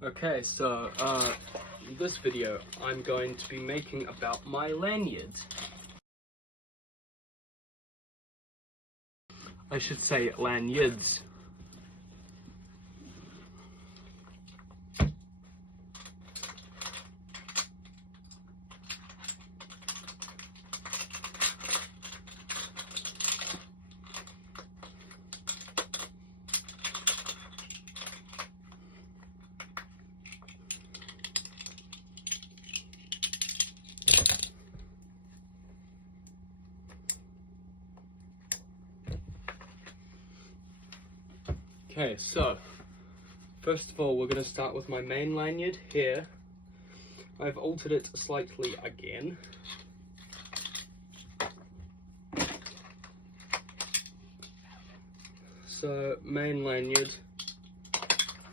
Okay, so this video I'm going to be making about my lanyards. I should say lanyards. Okay, so first of all we're going to start with my main lanyard here. I've altered it slightly again. So main lanyard,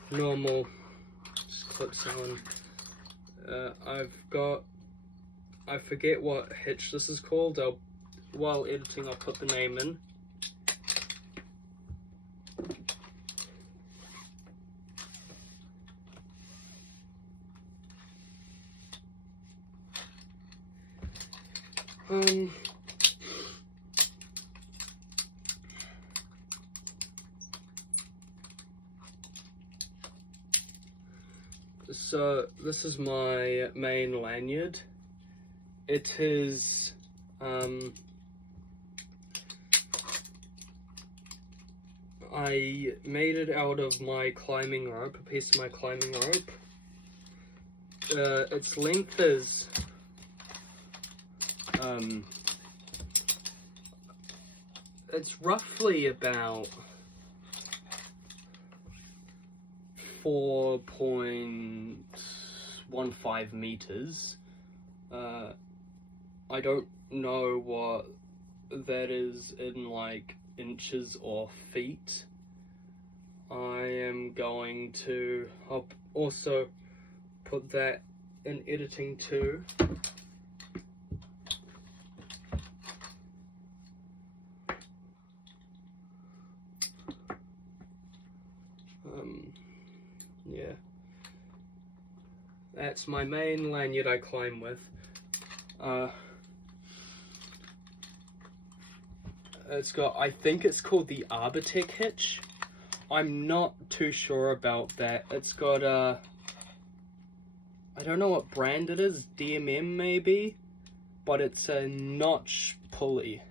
normal, just clips on. I forget what hitch this is called. While editing I'll put the name in. So this is my main lanyard. It is I made it out of my climbing rope, a piece of my climbing rope. Its length is it's roughly about 4.15 meters. I don't know what that is in like inches or feet. I'll also put that in editing too. Yeah, that's my main lanyard I climb with. It's got, I think it's called the Arbortech hitch. I'm not too sure about that. It's got I don't know what brand it is, DMM maybe, but it's a notch pulley.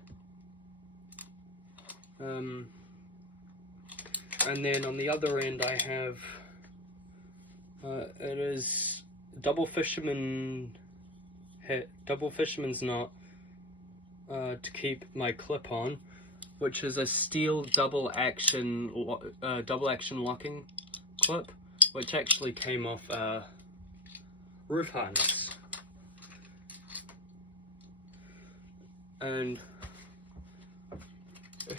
And then on the other end I have it is double fisherman's knot to keep my clip on, which is a steel double action locking clip, which actually came off a roof harness. And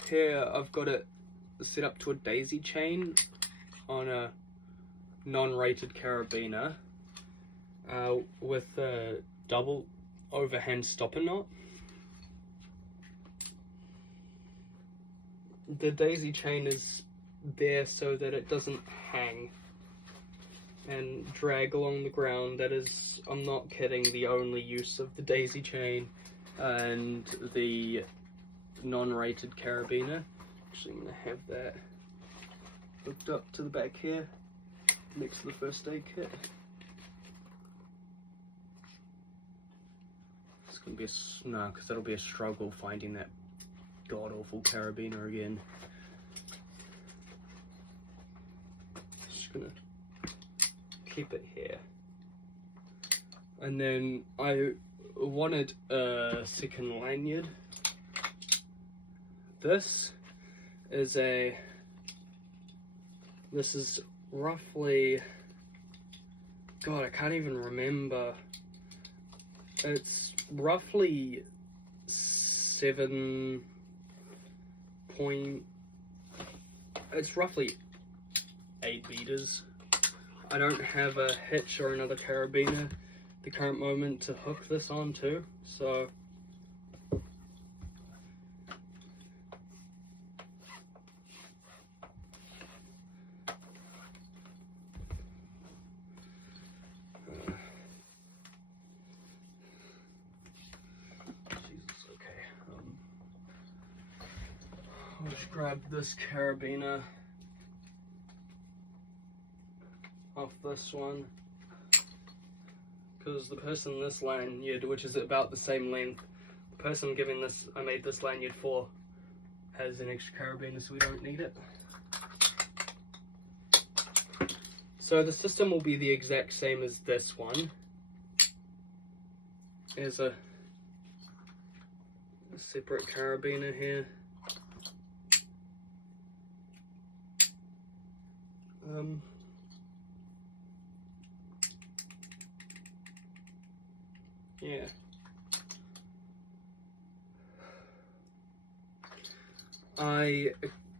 here I've got it set up to a daisy chain on a non-rated carabiner with a double overhand stopper knot. The daisy chain is there so that it doesn't hang and drag along the ground. That is, I'm not kidding, the only use of the daisy chain and the non-rated carabiner. Actually, I'm going to have that hooked up to the back here next to the first aid kit. It's going to be no, because that'll be a struggle finding that god-awful carabiner again. Just gonna keep it here. And then I wanted a second lanyard. This is roughly, God, I can't even remember. It's roughly 8 meters. I don't have a hitch or another carabiner at the current moment to hook this onto, so grab this carabiner off this one, because the person this lanyard, which is about the same length, the person giving this, I made this lanyard for, has an extra carabiner, so we don't need it. So the system will be the exact same as this one. There's a separate carabiner here. Yeah.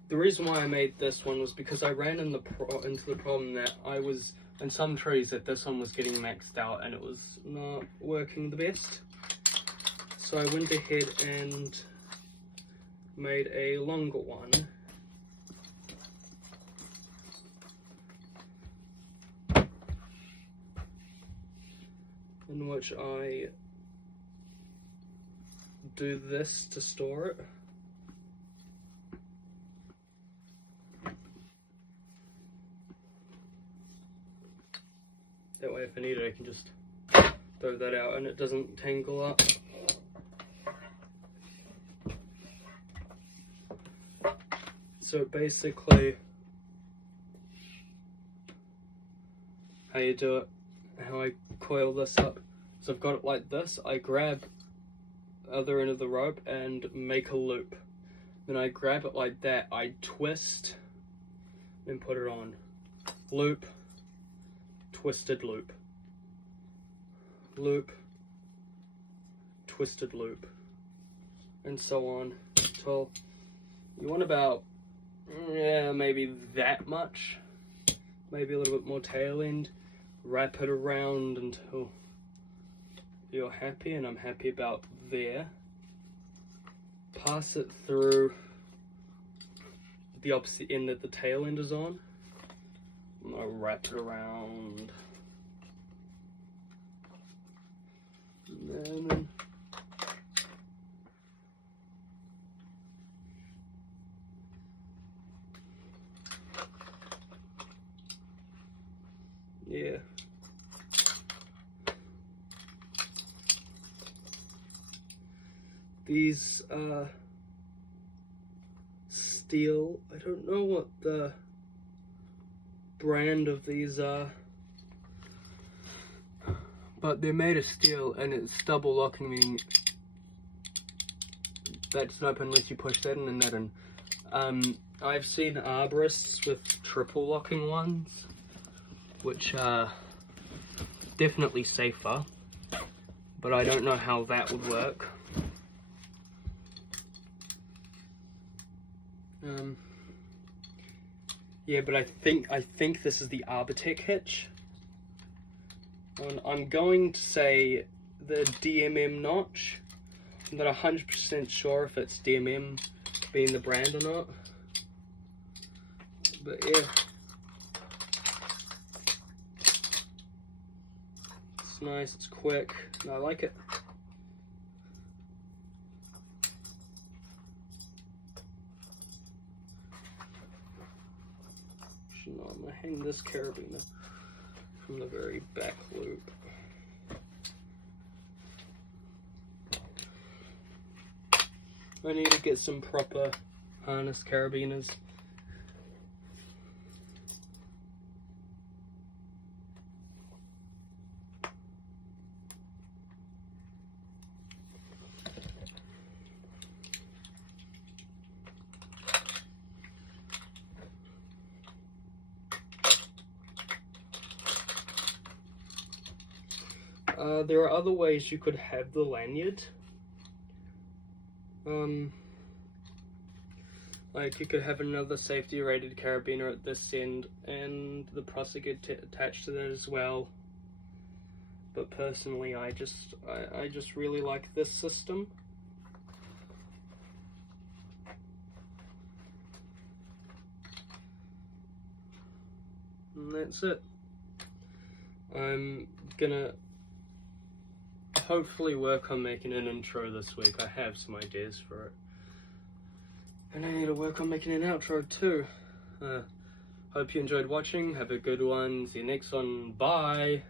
The reason why I made this one was because I ran into the problem that I was in some trees that this one was getting maxed out and it was not working the best. So I went ahead and made a longer one. In which I do this to store it. That way if I need it I can just throw that out and it doesn't tangle up. So basically, how you do it, how I coil this up. So I've got it like this, I grab the other end of the rope and make a loop. Then I grab it like that, I twist and put it on. Loop, twisted loop. Loop, twisted loop. And so on until you want about, yeah, maybe that much. Maybe a little bit more tail end. Wrap it around until you're happy, and I'm happy about there. Pass it through the opposite end that the tail end is on. I'm gonna wrap it around. And then yeah. These steel, I don't know what the brand of these are, but they're made of steel and it's double locking, meaning that's not open unless you push that in and that in. I've seen arborists with triple locking ones, which are definitely safer, but I don't know how that would work. Yeah, but I think this is the Arbortech hitch. And I'm going to say the DMM notch. I'm not 100% sure if it's DMM being the brand or not. But yeah. It's nice, it's quick, and I like it. No, I'm going to hang this carabiner from the very back loop. I need to get some proper harness carabiners. There are other ways you could have the lanyard. Like you could have another safety rated carabiner at this end and the prosecutor attached to that as well. But personally, I just really like this system. And that's it. I'm gonna hopefully work on making an intro this week. I have some ideas for it. And I need to work on making an outro too. Hope you enjoyed watching. Have a good one. See you next one. Bye.